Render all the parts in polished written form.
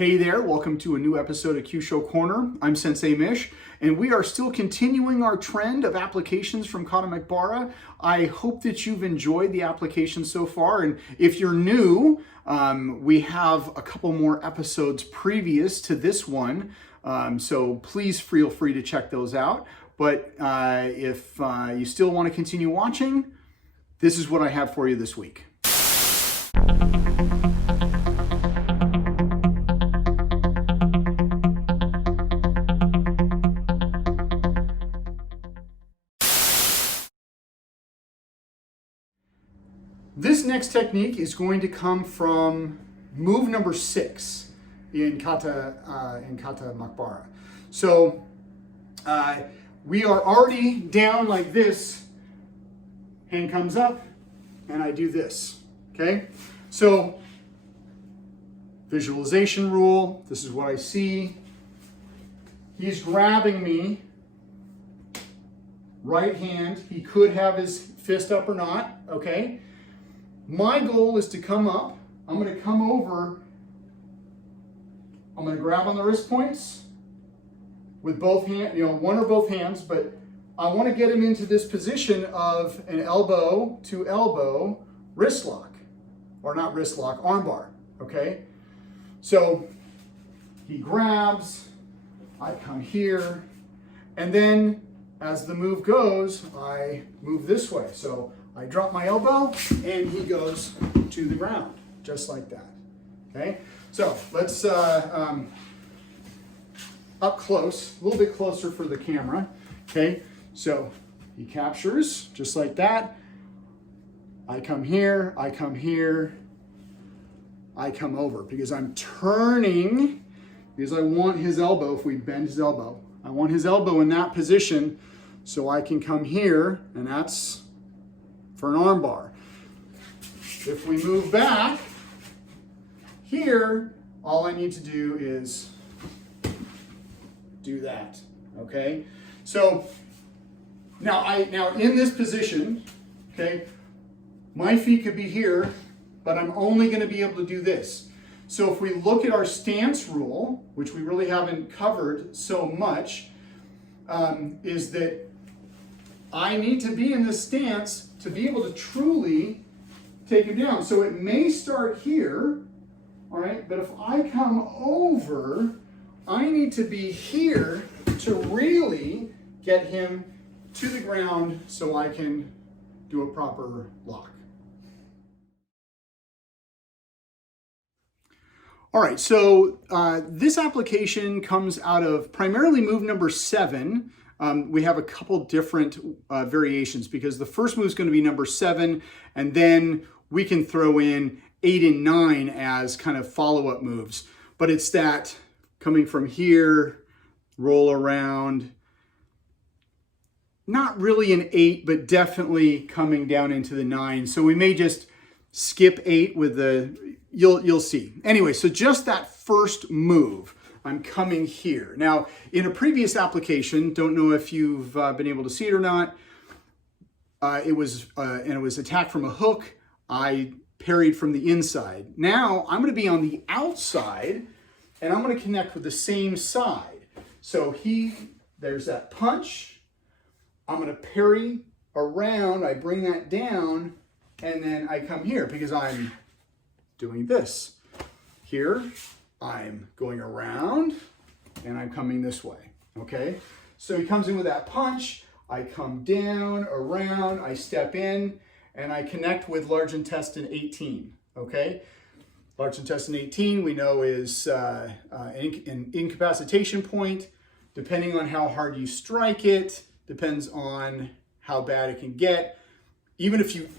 Hey there, welcome to a new episode of Kyusho Corner. I'm Sensei Mish, and we are still continuing our trend of applications from Klingon Mok'bara. I hope that you've enjoyed the application so far, and if you're new, we have a couple more episodes previous to this one, so please feel free to check those out. But if you still want to continue watching, this is what I have for you this week. This next technique is going to come from move number 6 in kata Mokbara. So we are already down like this. Hand comes up, and I do this. Okay. So visualization rule. This is what I see. He's grabbing me. Right hand. He could have his fist up or not. Okay. My goal is to come up. I'm going to come over. I'm going to grab on the wrist points with both hands, one or both hands, but I want to get him into this position of an elbow to elbow wrist lock, or not wrist lock, arm bar, okay? So he grabs, I come here, and then as the move goes, I move this way. So I drop my elbow, and he goes to the ground, just like that, okay? So let's, up close, a little bit closer for the camera, okay? So he captures, just like that. I come here, I come here, I come over, because I'm turning, because I want his elbow, if we bend his elbow, I want his elbow in that position, so I can come here, and that's for an arm bar. If we move back here, all I need to do is do that, okay? So now in this position, okay, my feet could be here, but I'm only going to be able to do this. So if we look at our stance rule, which we really haven't covered so much, is that I need to be in this stance to be able to truly take him down. So it may start here, all right, but if I come over, I need to be here to really get him to the ground so I can do a proper lock. All right, so this application comes out of primarily move number 7. We have a couple different variations, because the first move is going to be number 7, and then we can throw in 8 and 9 as kind of follow-up moves. But it's that coming from here, roll around, not really an 8, but definitely coming down into the 9. So we may just skip 8 with the, you'll see. Anyway, so just that first move. I'm coming here. Now, in a previous application, don't know if you've been able to see it or not, it was attacked from a hook. I parried from the inside. Now, I'm going to be on the outside, and I'm going to connect with the same side. So there's that punch. I'm going to parry around. I bring that down, and then I come here because I'm doing this. Here, I'm going around, and I'm coming this way, okay? So he comes in with that punch, I come down, around, I step in, and I connect with large intestine 18, okay? Large intestine 18 we know is an incapacitation point. Depending on how hard you strike it, depends on how bad it can get. Even if you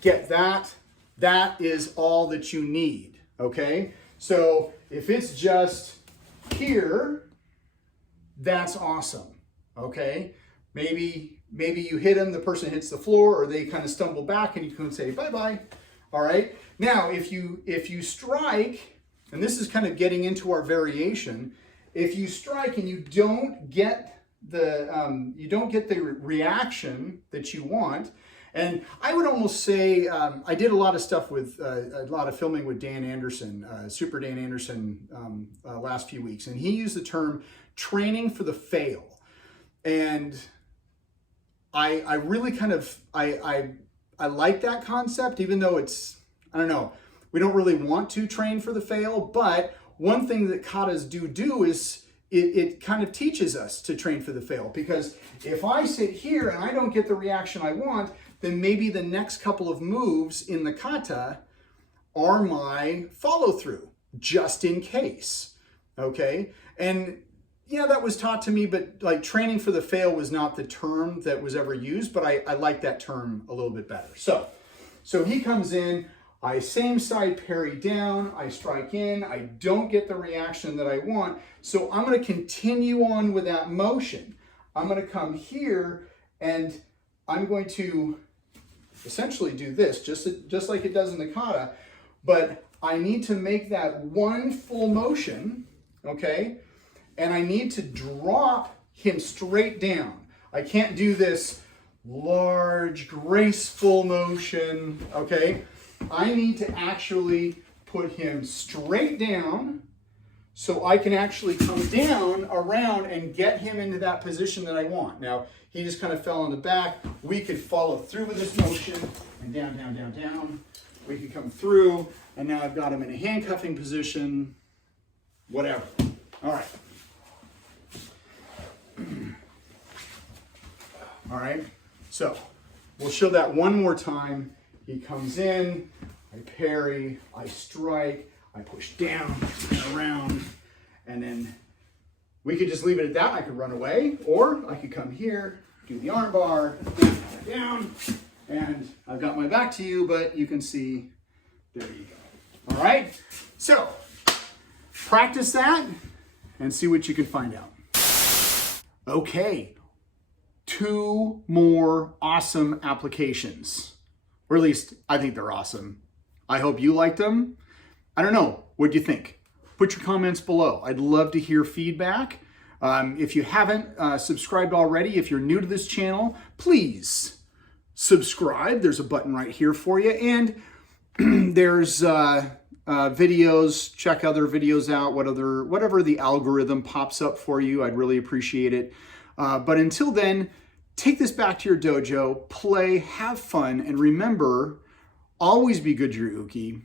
get that, that is all that you need, okay? So if it's just here, that's awesome, okay? Maybe you hit him, the person hits the floor, or they kind of stumble back, and you can say bye-bye, all right? Now, if you strike, and this is kind of getting into our variation, if you strike and you don't get the reaction that you want, And I would almost say, I did a lot of stuff with, a lot of filming with Dan Anderson, Super Dan Anderson, last few weeks. And he used the term training for the fail. And I really kind of, I like that concept, even though it's, I don't know, we don't really want to train for the fail. But one thing that katas do is it kind of teaches us to train for the fail. Because if I sit here and I don't get the reaction I want, then maybe the next couple of moves in the kata are my follow through, just in case. Okay? And yeah, that was taught to me, but like training for the fail was not the term that was ever used, but I like that term a little bit better. So he comes in, I same side parry down, I strike in, I don't get the reaction that I want, so I'm going to continue on with that motion. I'm going to come here and I'm going to essentially do this, just like it does in the kata, but I need to make that one full motion, okay? And I need to drop him straight down. I can't do this large, graceful motion, okay? I need to actually put him straight down so I can actually come down around and get him into that position that I want. Now, he just kind of fell on the back. We could follow through with this motion and down, down, down, down. We could come through, and now I've got him in a handcuffing position, whatever. All right. All right, so we'll show that one more time. He comes in, I parry, I strike, I push down and around, and then we could just leave it at that. I could run away, or I could come here, do the arm bar, down, and I've got my back to you, but you can see, there you go. All right, so practice that and see what you can find out. Okay, 2 more awesome applications, or at least I think they're awesome. I hope you liked them. I don't know, what do you think? Put your comments below. I'd love to hear feedback. If you haven't subscribed already, if you're new to this channel, please subscribe. There's a button right here for you. And there's videos, check other videos out, whatever the algorithm pops up for you. I'd really appreciate it. But until then, take this back to your dojo, play, have fun, and remember, always be good to your uke,